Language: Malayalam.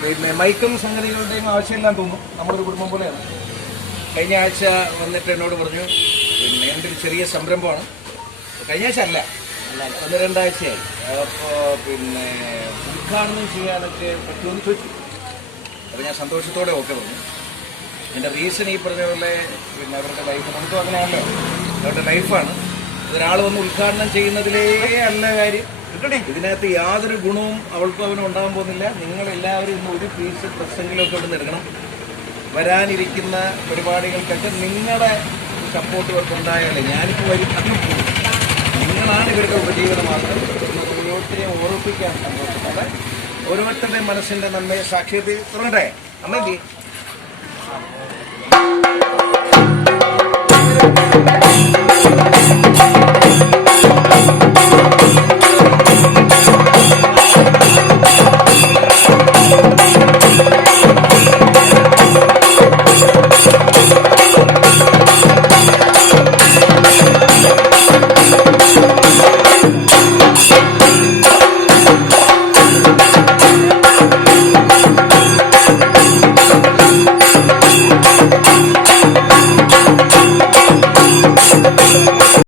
പിന്നെ മൈക്കും സംഗതികളുടെയും ആവശ്യമില്ലാന്ന് തോന്നുന്നു. നമ്മളൊരു കുടുംബം പോലെയാണ്. കഴിഞ്ഞ ആഴ്ച വന്നിട്ട് എന്നോട് പറഞ്ഞു, പിന്നെ എൻ്റെ ഒരു ചെറിയ സംരംഭമാണ്, കഴിഞ്ഞ ആഴ്ച അല്ല 1-2 ആഴ്ചയായി, അപ്പോൾ പിന്നെ ഉദ്ഘാടനം ചെയ്യാനൊക്കെ പറ്റുമെന്ന് ചോദിച്ചു. അപ്പോൾ ഞാൻ സന്തോഷത്തോടെ ഓക്കെ പറഞ്ഞു. എൻ്റെ റീസൺ ഈ പറഞ്ഞ പോലെ പിന്നെ അവരുടെ ലൈഫ്, നമുക്കും അങ്ങനെയാണല്ലോ, അവരുടെ ലൈഫാണ്. ഒരാൾ വന്ന് ഉദ്ഘാടനം ചെയ്യുന്നതിലേ അല്ല കാര്യം. ഇതിനകത്ത് യാതൊരു ഗുണവും അവൾക്കും അവനും ഉണ്ടാകാൻ പോകുന്നില്ല. നിങ്ങളെല്ലാവരും ഇന്ന് ഒരു പീസ് പ്രസംഗിലൊക്കെ ഇവിടെ നിർക്കണം. വരാനിരിക്കുന്ന പരിപാടികൾക്കൊക്കെ നിങ്ങളുടെ സപ്പോർട്ട് ഇവർക്ക് ഉണ്ടായാലേ ഞാനിപ്പോൾ വരും, അതിനും പോകും. നിങ്ങളാണ് ഇവരുടെ ഉപജീവനമാർഗം. ഓരോരുത്തരെ ഓർമ്മിപ്പിക്കാൻ സന്തോഷത്തോടെ ഓരോരുത്തരുടെ മനസ്സിന്റെ നന്മയെ സാക്ഷ്യത്തിൽ തുടങ്ങട്ടെ. അമ്മ